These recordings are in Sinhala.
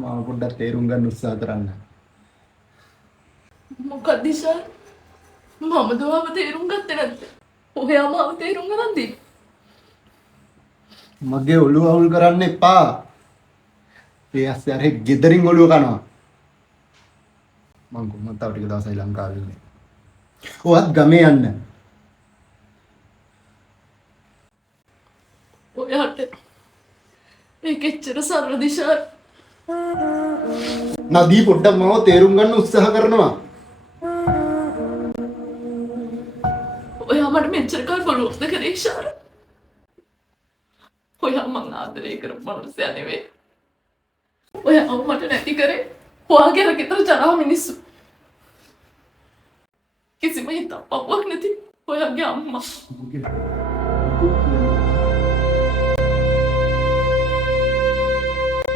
මාව පොඩ්ඩක් තේරුම් ගන්න උත්සාහ කරන්න. මොකක්ද ඉෂාන්? මම දුවව තේරුම් ගත්තේ නැද්ද? ඔයා මාව තේරුම් ගන්නද? මගේ ඔළුව අවුල් කරන්න එපා. ඒ ඇස්සේ අර ගෙදරින් ඔළුව කනවා. මං කොහොමද තව ටික දවසයි ලංකාවේ ඉන්නේ. ඔයත් ගමේ යන්න. ඔයාට මේක එච්චර සරලද ඉෂාන්? නදී පොඩ්ඩක් මාව තේරුම් ගන්න උත්සාහ කරනවා. ඔයා මට මෙච්චර කල් බලුවක්ද කරේ ඉෂාන්? ඔයා මං ආදරේ කරපු මනුස්සයා නෙවෙයි. ඔයා මට නැති කරේ ඔයාගේ අර ගෙදර ජරා මිනිස්සු. කිසිම හිතක් පපුවක් නැති ඔයාගේ අම්මා.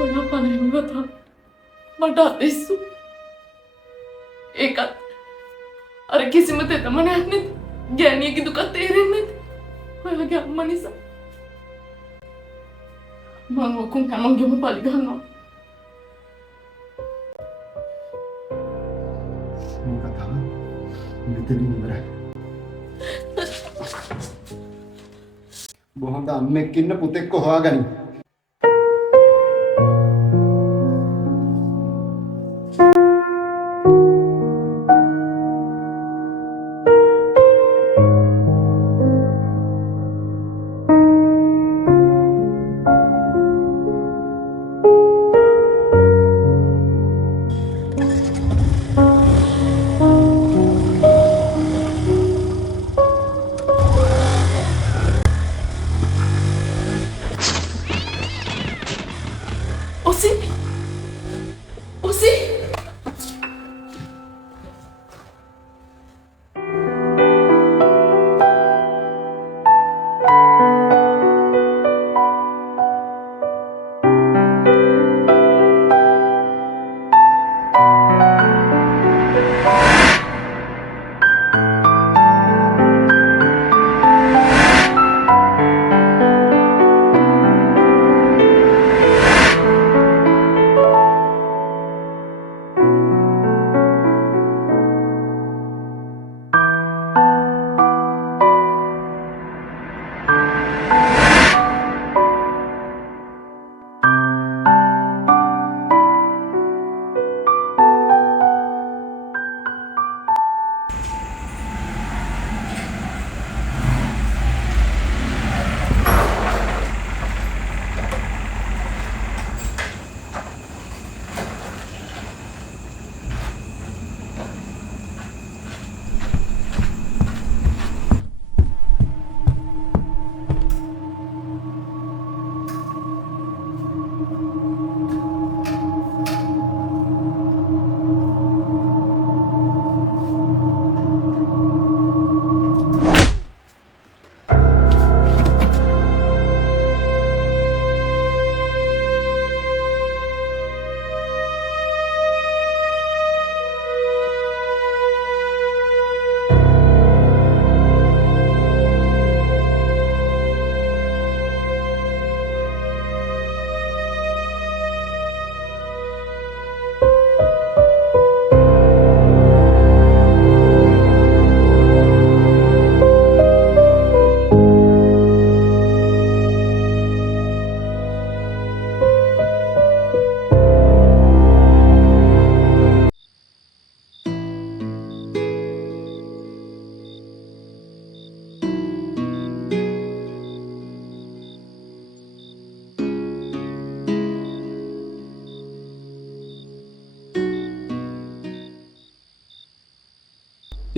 ඔයා පණිවිඩ මට අදෙස්සු. ඒකත් අර කිසිම තෙතම නැන්නේ ගෑණියගේ දුක තේරෙන්නේ නැති ඔයාගේ අම්මා නිසා. මම ඔක්කොම හැමෝගෙම පලි ගන්නවා. මොකද මෙතනින් ඉවරයි. බොහොම අම්මෙක් ඉන්න පුතෙක් හොයාගනි.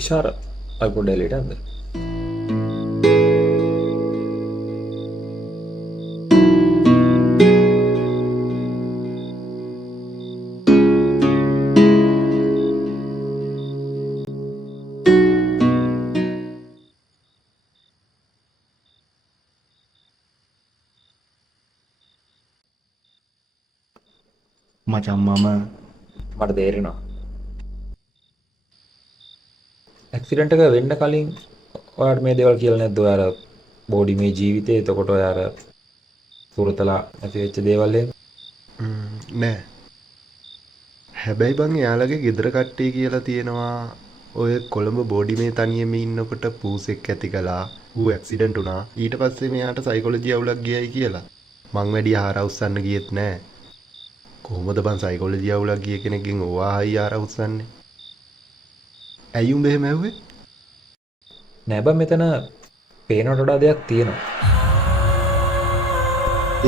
ඉෂාර අයි පොඩ්ඩක් එළියට යන්න. මචං මම මට තේරෙනවා. ඇක්සිඩන්ට් එක වෙන්න කලින් ඔයාලට මේ දේවල් කියලා නැද්ද? ඔයාලා බෝඩි මේ ජීවිතේ එතකොට ඔයාලා සුරතලා නැති වෙච්ච දේවල් එහෙම. නෑ. හැබැයි බං එයාලගේ ගෙදර කට්ටිය කියලා තියෙනවා ඔය කොළඹ බෝඩි මේ තනියම ඉන්නකොට පූසෙක් ඇති කළා. ඌ ඇක්සිඩන්ට් වුණා. ඊට පස්සේ මෙයාට සයිකොලොජි අවුලක් ගියයි කියලා. මං වැඩි ආහාර උස්සන්න ගියෙත් නෑ. කොහොමද බං සයිකොලොජි අවුලක් ගිය කෙනෙක්ගෙන් ඕවා ආයි ආහාර උස්සන්නේ? ඇයි උඹ එහෙම ඇහුවේ? නෑ බං මෙතන පේනවට වඩා දෙයක් තියෙනවා.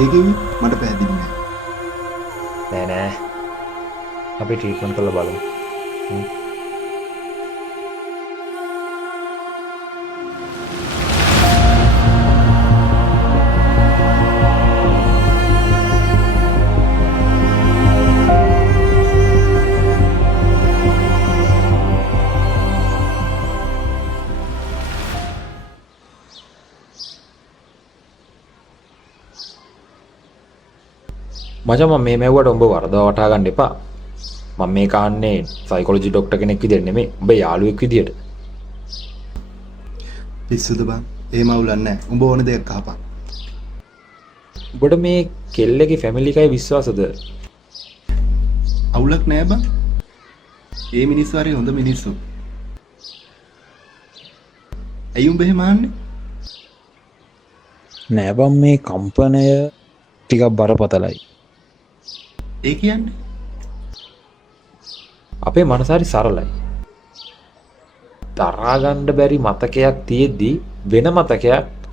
ඒකෙවි මට පැහැදිලි නෑ. නෑ අපි ට්‍රීට්මන්ට් කරලා බලමු. මචං මම මේ මැව්වට උඹ වරදව වටහා ගන්න එපා. මම මේ කන්නේ සයිකොලොජි ડોක්ටර් කෙනෙක් විදිහට නෙමෙයි. උඹ යාළුවෙක් විදිහට. පිස්සුද බං? එහෙම අවුලක් නෑ. උඹ ඕන දෙයක් අහපන්. උඹට මේ කෙල්ලගේ ෆැමිලි එකයි විශ්වාසද? අවුලක් නෑ බං. ඒ මිනිස්සු හරි හොඳ මිනිස්සු. ඇයි උඹ එහෙම අහන්නේ? නෑ බං මේ කම්පනය ටිකක් බරපතලයි. ඒ කියන්නේ අපේ මනස හරි සරලයි. දරා ගන්න බැරි මතකයක් තියෙද්දි වෙන මතකයක්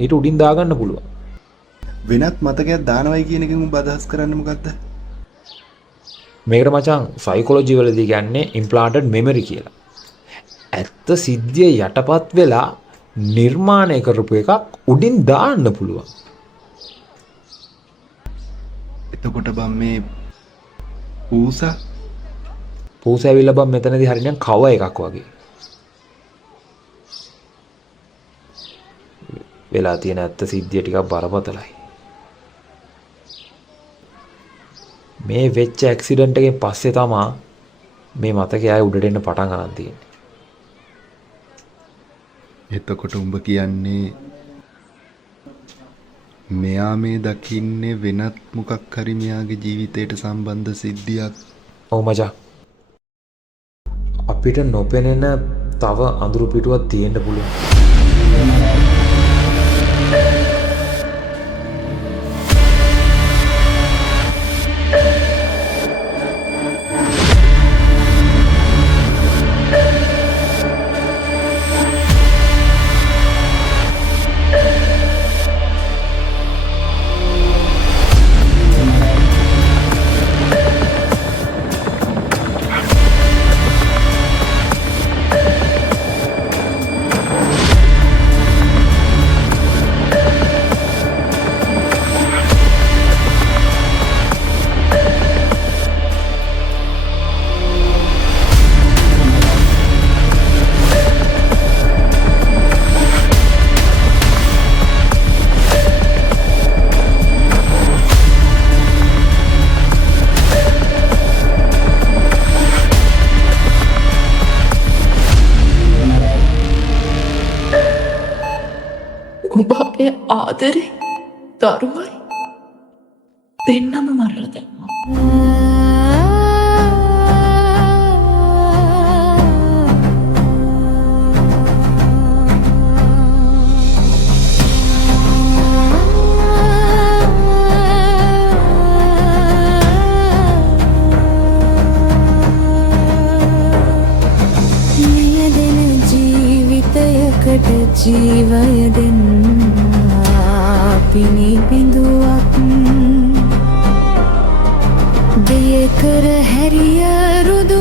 ඊට උඩින් දාගන්න පුළුවන්. වෙනත් මතකයක් දානවයි කියන එකෙන් උඹ අදහස් කරන්නේ මොකද්ද? මේකට මචං සයිකොලොජි වලදී කියන්නේ ඉම්ප්ලාන්ටඩ් මෙමරි කියලා. ඇත්ත සිද්ධිය යටපත් වෙලා නිර්මාණය කරපු එකක් උඩින් දාන්න පුළුවන්. එතකොට බං මේ පූස ඇවිල්ලා බං මෙතනදී හරිනම් කව එකක් වගේ. වෙලා තියෙන ඇත්ත සිද්ධිය ටිකක් බරපතලයි. මේ වෙච්ච ඇක්සිඩන්ට් එකෙන් පස්සේ තමයි මේ මතකය ආයේ උඩට එන්න පටන් ගන්න තියෙන්නේ. එතකොට උඹ කියන්නේ මෙයා මේ දකින්නේ වෙනත් මොකක් හරි මෙයාගේ ජීවිතයට සම්බන්ධ සිද්ධියක්. ඔව් මචං. අපිට නොපෙනෙන තව අඳුරු පිටුවක් තියෙන්න පුළුවන්. උඹගේ ආදරේ දරුවයි දෙන්නම මරලා දැම්මා. ජීවය දෙන්නා පිණි බිඳුවක් දෙය කර හැරිය රුදු